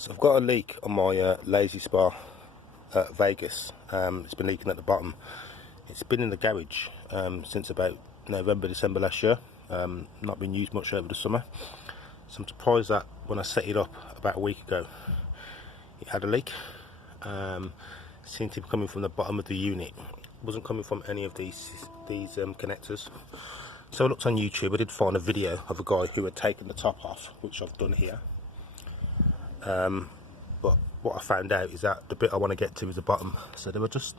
So I've got a leak on my lazy spa at Vegas. It's been leaking at the bottom. It's been in the garage since about November, December last year. Not been used much over the summer. So I'm surprised that when I set it up about a week ago, it had a leak. Seemed to be coming from the bottom of the unit. It wasn't coming from any of these connectors. So I looked on YouTube. I did find a video of a guy who had taken the top off, which I've done here. But what I found out is that the bit I want to get to is the bottom. So there were just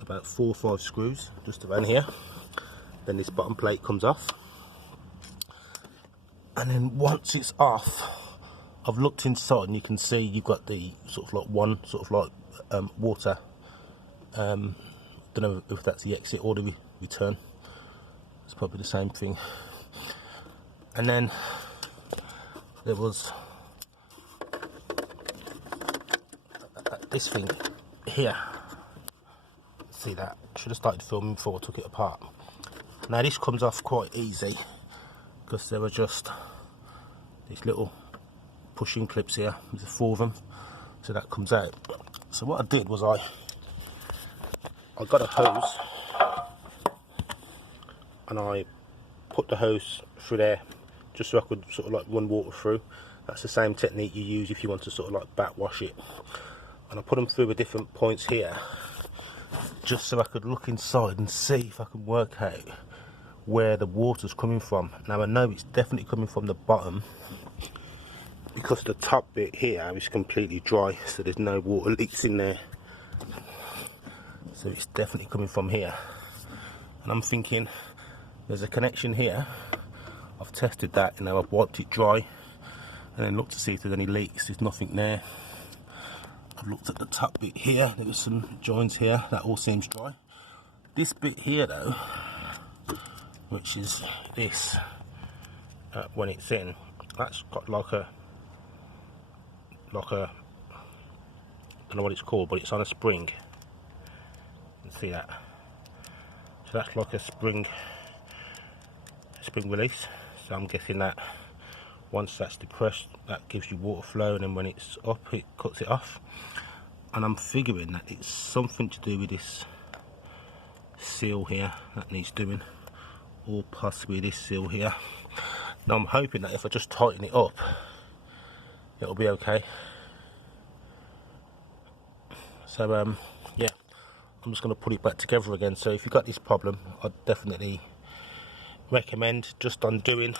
about 4 or 5 screws just around here. Then this bottom plate comes off, and then once it's off, I've looked inside and you can see you've got the water. Don't know if that's the exit or the return. It's probably the same thing. And then there was this thing here. See that? Should have started filming before I took it apart. Now this comes off quite easy because there are just these little pushing clips here. There's 4 of them, so that comes out. So what I did was I got a hose and I put the hose through there just so I could sort of like run water through. That's the same technique you use if you want to sort of like backwash it. And I put them through at different points here just so I could look inside and see if I can work out where the water's coming from. Now I know it's definitely coming from the bottom because the top bit here is completely dry, so there's no water leaks in there. So it's definitely coming from here. And I'm thinking there's a connection here. I've tested that, you know, I've wiped it dry and then looked to see if there's any leaks. There's nothing there. I've looked at the top bit here, there was some joints here, that all seems dry. This bit here though, which is this, when it's in, that's got like a, I don't know what it's called, but it's on a spring. You can see that. So that's like a spring release. So I'm guessing that once that's depressed, that gives you water flow, and then when it's up, it cuts it off. And I'm figuring that it's something to do with this seal here that needs doing, or possibly this seal here. Now I'm hoping that if I just tighten it up, it'll be okay. So yeah, I'm just going to put it back together again. So if you've got this problem, I'd definitely recommend just undoing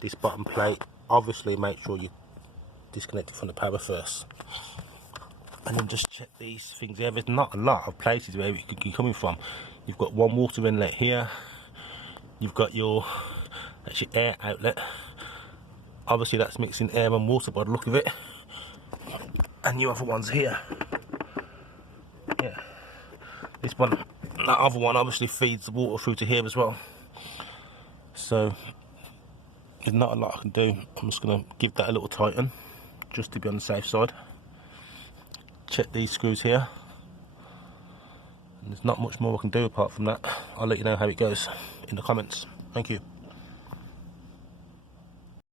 this bottom plate. Obviously make sure you disconnect it from the power first, and then just check these things here. There's not a lot of places where it could be coming from. You've got one water inlet here, you've got that's your air outlet. Obviously that's mixing air and water by the look of it, and your other one's here. Yeah, this one, that other one obviously feeds the water through to here as well. So there's not a lot I can do. I'm just going to give that a little tighten just to be on the safe side. Check these screws here, and there's not much more I can do apart from that. I'll let you know how it goes in the comments. Thank you.